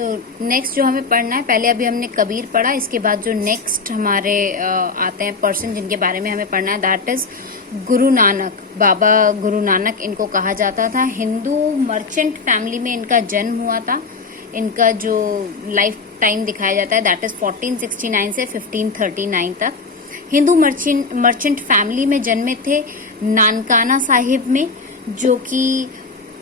Next जो हमें पढ़ना है, पहले अभी हमने कबीर पढ़ा, इसके बाद जो नेक्स्ट हमारे आते हैं पर्सन जिनके बारे में हमें पढ़ना है, दैट इज गुरु नानक। बाबा गुरु नानक इनको कहा जाता था। हिंदू मर्चेंट फैमिली में इनका जन्म हुआ था। इनका जो लाइफ टाइम दिखाया जाता है दैट इज 1469 से 1539 तक। हिंदू मर्चेंट फैमिली में जन्मे थे नानकाना साहिब में, जो कि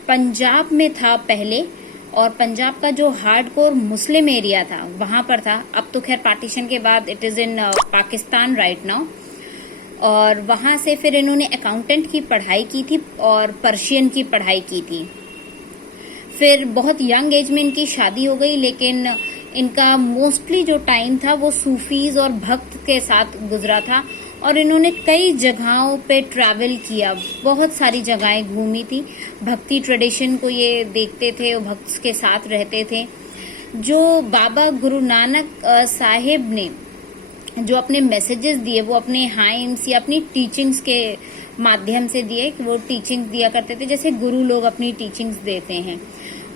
पंजाब में था पहले, और पंजाब का जो हार्डकोर मुस्लिम एरिया था वहां पर था। अब तो खैर पार्टीशन के बाद it is in Pakistan right now. और वहां से फिर इन्होंने अकाउंटेंट की पढ़ाई की थी और पर्शियन की पढ़ाई की थी। फिर बहुत यंग एज में इनकी शादी हो गई, लेकिन इनका मोस्टली जो टाइम था वो सूफीज और भक्त के साथ गुजरा था। और इन्होंने कई जगहों पे ट्रैवल किया, बहुत सारी जगहें घूमी थी। भक्ति ट्रेडिशन को ये देखते थे और भक्त के साथ रहते थे। जो बाबा गुरु नानक साहिब ने जो अपने मैसेजेस दिए वो अपने हाइम्स या अपनी टीचिंग्स के माध्यम से दिए। वो टीचिंग्स दिया करते थे जैसे गुरु लोग अपनी टीचिंग्स देते हैं।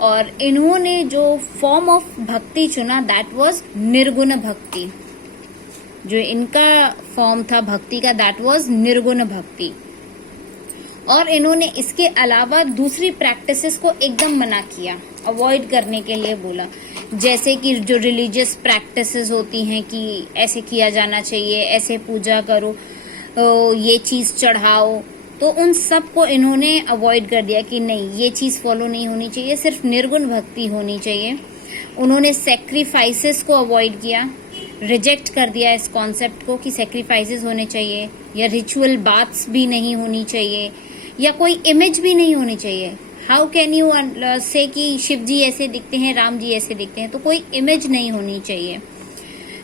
और इन्होंने जो फॉर्म ऑफ भक्ति चुना दैट वाज निर्गुण भक्ति। जो इनका फॉर्म था भक्ति का दैट वाज निर्गुण भक्ति। और इन्होंने इसके अलावा दूसरी प्रैक्टिसेस को एकदम मना किया, अवॉइड करने के लिए बोला। जैसे कि जो रिलीजियस प्रैक्टिसेस होती हैं कि ऐसे किया जाना चाहिए, ऐसे पूजा करो, ये चीज चढ़ाओ, तो उन सब को इन्होंने अवॉइड कर दिया कि नहीं, ये चीज फॉलो नहीं होनी चाहिए, सिर्फ निर्गुण भक्ति होनी चाहिए। उन्होंने सेक्रीफाइसेस को अवॉइड किया, रिजेक्ट कर दिया इस कॉन्सेप्ट को कि सेक्रीफाइसेस होने चाहिए, या रिचुअल बाथ्स भी नहीं होनी चाहिए, या कोई इमेज भी नहीं होनी चाहिए। हाउ कैन यू से कि शिव जी ऐसे दिखते हैं, राम जी ऐसे दिखते हैं, तो कोई इमेज नहीं होनी चाहिए।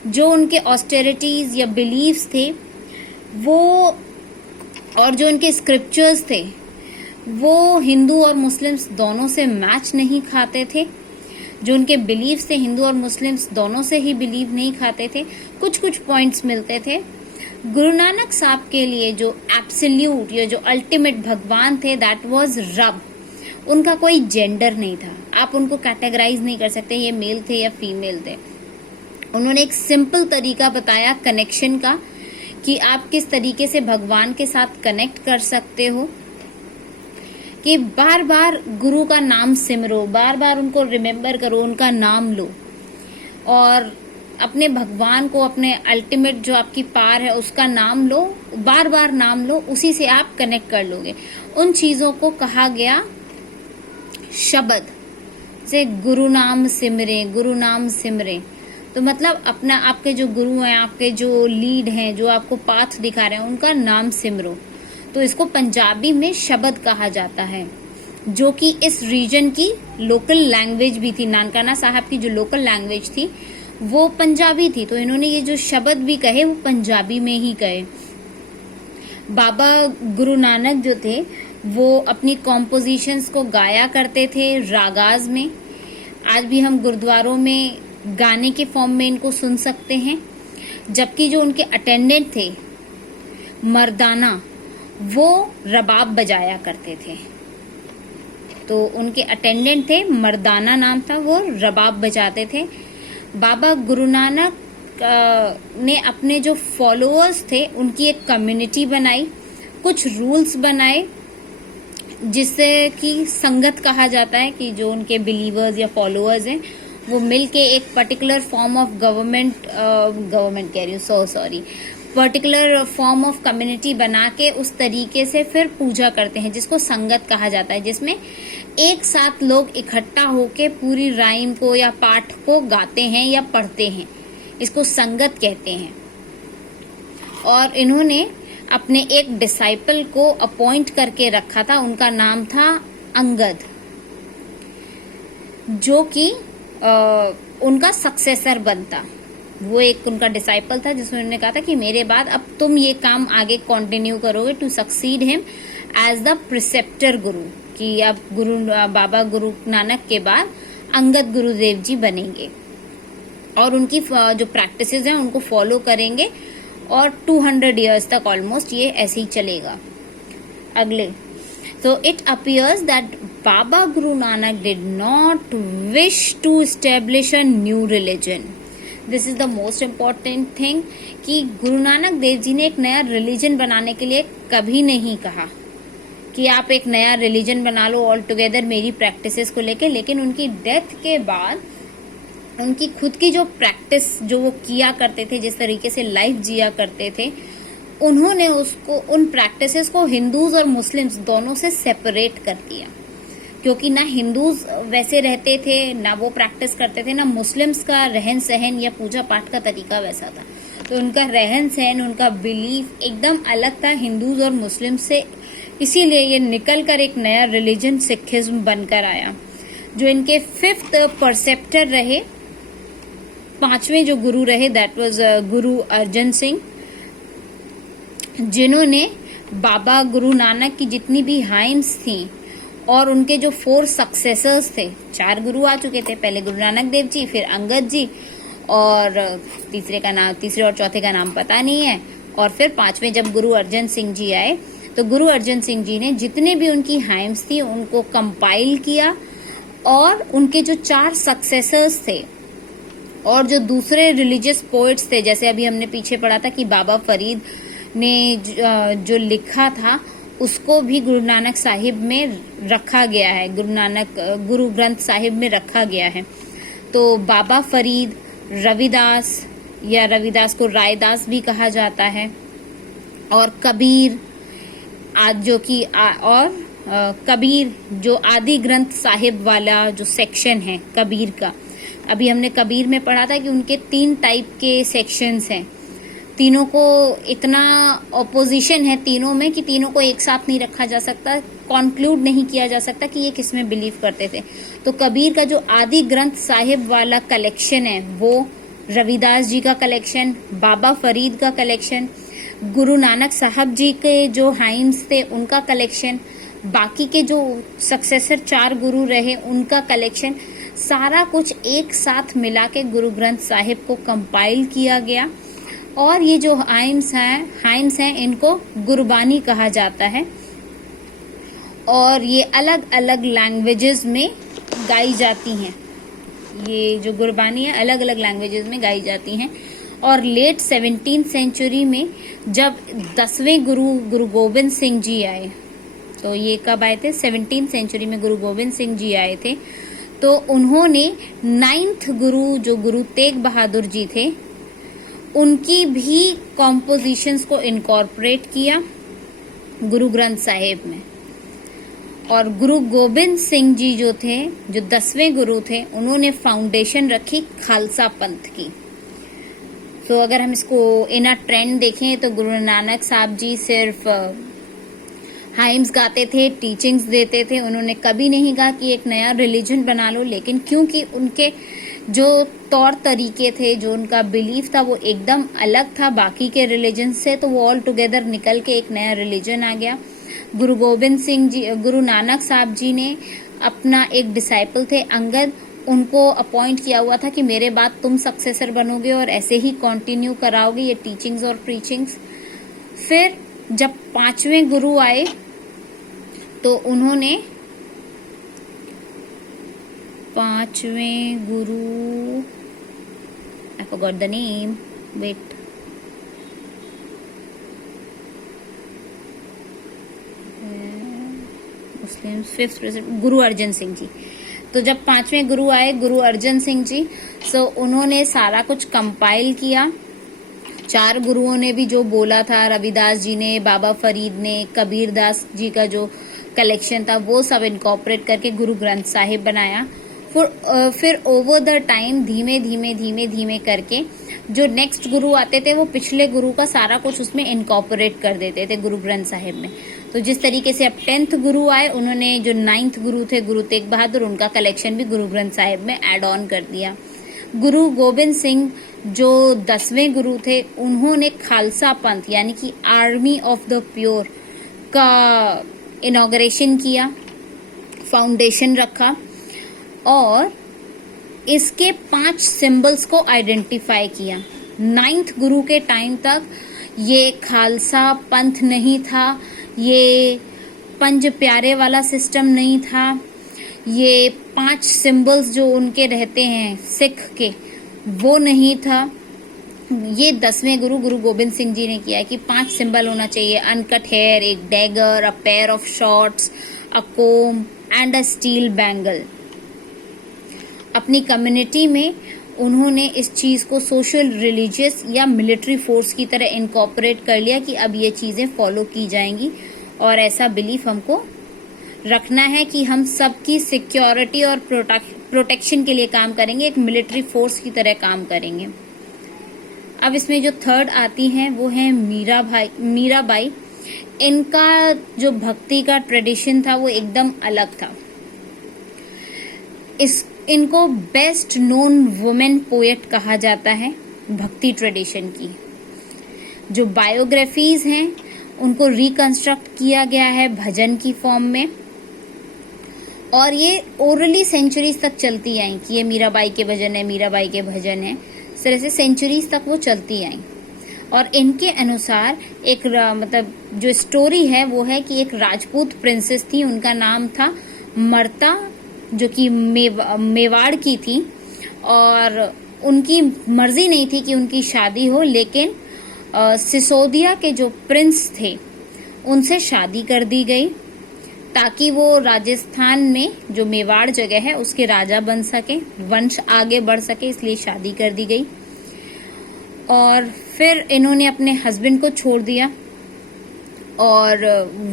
जो उनके ऑस्टेरिटीज या बिलीव्स थे वो, और जो उनके स्क्रिप्चर्स थे वो हिंदू और मुस्लिम्स दोनों से मैच नहीं खाते थे। जो उनके बिलीव्स थे हिंदू और मुस्लिम्स दोनों से ही बिलीव नहीं खाते थे। कुछ कुछ पॉइंट्स मिलते थे। गुरु नानक साहब के लिए जो एब्सोल्यूट या जो अल्टीमेट भगवान थे दैट वाज रब। उनका कोई जेंडर नहीं था, आप उनको कैटेगराइज नहीं कर सकते ये मेल थे या फीमेल थे। उन्होंने एक सिंपल तरीका बताया कनेक्शन का कि आप किस तरीके से भगवान के साथ कनेक्ट कर सकते हो, कि बार बार गुरु का नाम सिमरो, बार बार उनको रिमेम्बर करो, उनका नाम लो, और अपने भगवान को, अपने अल्टीमेट जो आपकी पार है उसका नाम लो, बार बार नाम लो, उसी से आप कनेक्ट कर लोगे। उन चीजों को कहा गया शब्द से, गुरु नाम सिमरे, गुरु नाम सिमरे। तो मतलब अपना, आपके जो गुरु हैं, आपके जो लीड हैं, जो आपको पाथ दिखा रहे हैं, उनका नाम सिमरो। तो इसको पंजाबी में शब्द कहा जाता है, जो कि इस रीजन की लोकल लैंग्वेज भी थी। नानकाना साहब की जो लोकल लैंग्वेज थी वो पंजाबी थी, तो इन्होंने ये जो शब्द भी कहे वो पंजाबी में ही कहे। बाबा गुरु नानक जो थे वो अपनी कॉम्पोजिशंस को गाया करते थे रागाज में। आज भी हम गुरुद्वारों में गाने के फॉर्म में इनको सुन सकते हैं। जबकि जो उनके अटेंडेंट थे मर्दाना, वो रबाब बजाया करते थे। तो उनके अटेंडेंट थे मर्दाना नाम था, वो रबाब बजाते थे। बाबा गुरु नानक ने अपने जो फॉलोअर्स थे उनकी एक कम्युनिटी बनाई, कुछ रूल्स बनाए, जिससे कि संगत कहा जाता है, कि जो उनके बिलीवर्स या फॉलोअर्स हैं वो मिलके एक पर्टिकुलर फॉर्म ऑफ गवर्नमेंट कह रही हूँ, sorry, particular form of community बना के उस तरीके से फिर पूजा करते हैं, जिसको संगत कहा जाता है, जिसमें एक साथ लोग इकट्ठा होके पूरी राइम को या पाठ को गाते हैं या पढ़ते हैं। इसको संगत कहते हैं। और इन्होंने अपने एक डिसाइपल को अपॉइंट करके रखा था, उनका नाम था अंगद, जो कि उनका सक्सेसर बनता। वो एक उनका डिसाइपल था जिसमें उन्होंने कहा था कि मेरे बाद अब तुम ये काम आगे कंटिन्यू करोगे to succeed him as the preceptor guru, कि अब बाबा गुरु नानक के बाद अंगद गुरुदेव जी बनेंगे और उनकी जो प्रैक्टिसेस हैं उनको फॉलो करेंगे, और 200 इयर्स तक ऑलमोस्ट ये ऐसे ही चलेगा। अगले, so it appears that Baba Guru Nanak did not wish to establish a new religion. This is the most important thing कि गुरु नानक देव जी ने एक नया रिलीजन बनाने के लिए कभी नहीं कहा कि आप एक नया रिलीजन बना लो ऑल टुगेदर मेरी प्रैक्टिसेस को लेके। लेकिन उनकी डेथ के बाद उनकी खुद की जो प्रैक्टिस जो वो किया करते थे, जिस तरीके से लाइफ जिया करते थे, उन्होंने उसको उन प्रैक्टिसेस को हिंदूज और मुस्लिम्स दोनों से सेपरेट कर दिया। क्योंकि ना हिंदूज वैसे रहते थे, ना वो प्रैक्टिस करते थे, ना मुस्लिम्स का रहन सहन या पूजा पाठ का तरीका वैसा था। तो उनका रहन सहन, उनका बिलीफ एकदम अलग था हिंदूज और मुस्लिम से। इसीलिए ये निकल कर एक नया रिलीजन सिखिज्म बनकर आया। जो इनके 5th परसेप्टर रहे, 5वें जो गुरु रहे, दैट वाज गुरु अर्जन सिंह, जिन्होंने बाबा गुरु नानक की जितनी भी हाइम्स थी और उनके जो 4 सक्सेसर्स थे, 4 गुरु आ चुके थे, पहले गुरु नानक देव जी, फिर अंगद जी, और तीसरे और चौथे का नाम पता नहीं है, और फिर 5वें जब गुरु अर्जन सिंह जी आए, तो गुरु अर्जन सिंह जी ने जितने भी उनकी हाइम्स थी उनको कंपाइल किया, और उनके जो 4 सक्सेसर्स थे और जो दूसरे रिलीजियस पोइट्स थे, जैसे अभी हमने पीछे पढ़ा था कि बाबा फरीद ने जो लिखा था उसको भी गुरु नानक साहिब में रखा गया है, गुरु ग्रंथ साहिब में रखा गया है। तो बाबा फरीद, रविदास या रविदास को रायदास भी कहा जाता है, और कबीर कबीर जो आदि ग्रंथ साहिब वाला जो सेक्शन है कबीर का, अभी हमने कबीर में पढ़ा था कि उनके 3 टाइप के सेक्शंस हैं। तीनों को इतना ऑपोजिशन है तीनों में कि तीनों को एक साथ नहीं रखा जा सकता, कॉन्क्लूड नहीं किया जा सकता कि ये किसमें बिलीव करते थे। तो कबीर का जो आदि ग्रंथ साहिब वाला कलेक्शन है वो रविदास जी का कलेक्शन, बाबा फरीद का कलेक्शन, गुरु नानक साहब जी के जो हाइम्स थे उनका कलेक्शन, बाकी के जो सक्सेसर 4 गुरु रहे उनका कलेक्शन, सारा कुछ एक साथ मिला के गुरु ग्रंथ साहिब को कंपाइल किया गया। और ये जो हाइम्स हैं इनको गुरबानी कहा जाता है, और ये अलग अलग लैंग्वेजेस में गाई जाती हैं। ये जो गुरबानी है अलग अलग लैंग्वेजेस में गाई जाती हैं। और लेट 17th सेंचुरी में जब 10वें गुरु गोविंद सिंह जी आए, तो ये कब आए थे? 17th सेंचुरी में गुरु गोविंद सिंह जी आए थे। तो उन्होंने 9th गुरु जो गुरु तेग बहादुर जी थे उनकी भी कॉम्पोजिशंस को इनकॉर्पोरेट किया गुरु ग्रंथ साहिब में। और गुरु गोबिंद सिंह जी जो थे, जो 10वें गुरु थे, उन्होंने फाउंडेशन रखी खालसा पंथ की। तो अगर हम इसको इन अ ट्रेंड देखें तो गुरु नानक साहब जी सिर्फ हाइम्स गाते थे, टीचिंग्स देते थे, उन्होंने कभी नहीं कहा कि एक नया रिलीजन बना लो। लेकिन क्योंकि उनके जो तौर तरीके थे, जो उनका बिलीफ था वो एकदम अलग था बाकी के रिलीजन से, तो वो ऑल टुगेदर निकल के एक नया रिलीजन आ गया। गुरु गोबिंद सिंह जी, गुरु नानक साहब जी ने अपना एक डिसाइपल थे अंगद, उनको अपॉइंट किया हुआ था कि मेरे बाद तुम सक्सेसर बनोगे और ऐसे ही कंटिन्यू कराओगे ये टीचिंग्स और प्रीचिंग्स। फिर जब 5वें गुरु आए तो उन्होंने 5वें गुरु, I forgot the name, wait, Muslims 5th president guru Arjan Singh ji. तो जब 5वें गुरु आए गुरु अर्जन सिंह जी, सो उन्होंने सारा कुछ कंपाइल किया। 4 गुरुओं ने भी जो बोला था, रविदास जी ने, बाबा फरीद ने, कबीर दास जी का जो कलेक्शन था वो सब इनकॉर्पोरेट करके गुरु ग्रंथ साहिब बनाया। फिर ओवर द टाइम धीमे धीमे करके जो नेक्स्ट गुरु आते थे वो पिछले गुरु का सारा कुछ उसमें इनकॉर्पोरेट कर देते थे गुरु ग्रंथ साहिब में। तो जिस तरीके से अब 10th गुरु आए, उन्होंने जो 9th गुरु थे गुरु तेग बहादुर, उनका कलेक्शन भी गुरु ग्रंथ साहिब में एड ऑन कर दिया। गुरु गोबिंद सिंह जो 10वें गुरु थे, उन्होंने खालसा पंथ यानी कि आर्मी ऑफ द प्योर का इनॉग्रेशन किया, फाउंडेशन रखा और इसके 5 सिंबल्स को आइडेंटिफाई किया। 9th गुरु के टाइम तक ये खालसा पंथ नहीं था, ये पंज प्यारे वाला सिस्टम नहीं था, ये 5 सिंबल्स जो उनके रहते हैं सिख के, वो नहीं था। ये 10वें गुरु गुरु गोबिंद सिंह जी ने किया है कि 5 सिंबल होना चाहिए, अनकट हेयर, एक dagger, a pair of shorts, a comb and a steel bangle. अपनी कम्युनिटी में उन्होंने इस चीज को सोशल, रिलीजियस या मिलिट्री फोर्स की तरह इनकॉर्पोरेट कर लिया कि अब ये चीजें फॉलो की जाएंगी, और ऐसा बिलीफ हमको रखना है कि हम सबकी सिक्योरिटी और प्रोटेक्शन के लिए काम करेंगे, एक मिलिट्री फोर्स की तरह काम करेंगे। अब इसमें जो थर्ड आती हैं वो है मीराबाई। इनका जो भक्ति का ट्रेडिशन था वो एकदम अलग था। इनको बेस्ट नोन वुमेन पोएट कहा जाता है भक्ति ट्रेडिशन की। जो बायोग्राफीज हैं उनको रिकंस्ट्रक्ट किया गया है भजन की फॉर्म में, और ये ओरली सेंचुरीज तक चलती आई कि ये मीराबाई के भजन है, मीराबाई के भजन है। इस तरह से सेंचुरीज तक वो चलती आई। और इनके अनुसार एक मतलब जो स्टोरी है वो है कि एक राजपूत प्रिंसेस थी, उनका नाम था मर्ता, जो कि मेवाड़ की थी, और उनकी मर्जी नहीं थी कि उनकी शादी हो, लेकिन सिसोदिया के जो प्रिंस थे उनसे शादी कर दी गई ताकि वो राजस्थान में जो मेवाड़ जगह है उसके राजा बन सके, वंश आगे बढ़ सके, इसलिए शादी कर दी गई। और फिर इन्होंने अपने हस्बैंड को छोड़ दिया और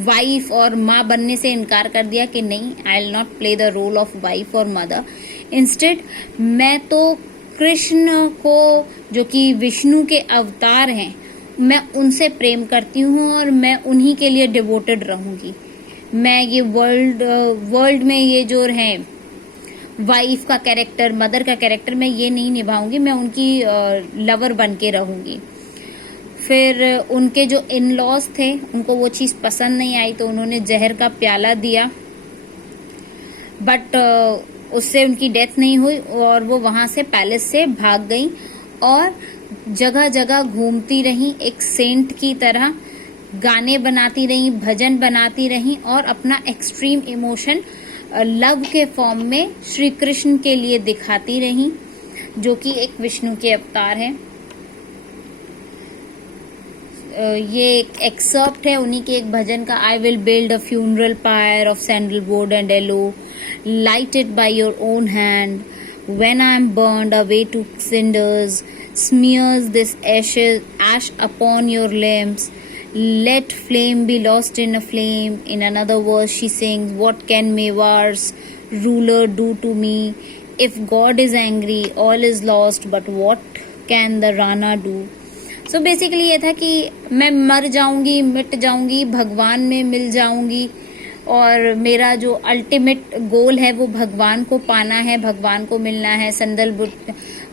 वाइफ और माँ बनने से इनकार कर दिया कि नहीं, I will not play the role of wife और मदर, इंस्टेड मैं तो कृष्ण को, जो कि विष्णु के अवतार हैं, मैं उनसे प्रेम करती हूँ और मैं उन्हीं के लिए डिवोटेड रहूंगी। मैं ये वर्ल्ड में ये जो है वाइफ का कैरेक्टर, मदर का कैरेक्टर, मैं ये नहीं निभाऊंगी, मैं उनकी लवर बन के रहूंगी। फिर उनके जो इन लॉज थे उनको वो चीज पसंद नहीं आई, तो उन्होंने जहर का प्याला दिया, बट उससे उनकी डेथ नहीं हुई और वो वहां से पैलेस से भाग गई और जगह जगह घूमती रही, एक सेंट की तरह गाने बनाती रही, भजन बनाती रही और अपना एक्सट्रीम इमोशन लव के फॉर्म में श्री कृष्ण के लिए दिखाती रही, जो कि एक विष्णु के अवतार हैं। ये एक एक्सर्प्ट है उन्हीं के एक भजन का, I will build a funeral pyre of sandalwood and yellow, lighted by your own hand, when I am burned away to cinders, smears this ash upon your limbs, let flame be lost in a flame. In another verse she sings, what can Mewar's ruler do to me? If God is angry, all is lost, but what can the Rana do? So basically ये था कि मैं मर जाऊंगी, मिट जाऊंगी, भगवान में मिल जाऊंगी, और मेरा जो अल्टीमेट गोल है वो भगवान को पाना है, भगवान को मिलना है।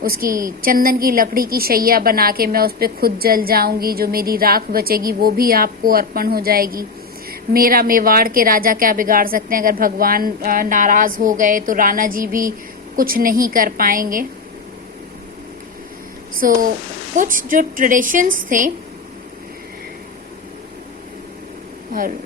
उसकी चंदन की लकड़ी की शैया बना के मैं उस पर खुद जल जाऊंगी, जो मेरी राख बचेगी वो भी आपको अर्पण हो जाएगी। मेरा मेवाड़ के राजा क्या बिगाड़ सकते हैं, अगर भगवान नाराज हो गए तो राणा जी भी कुछ नहीं कर पाएंगे। सो कुछ जो ट्रेडिशंस थे और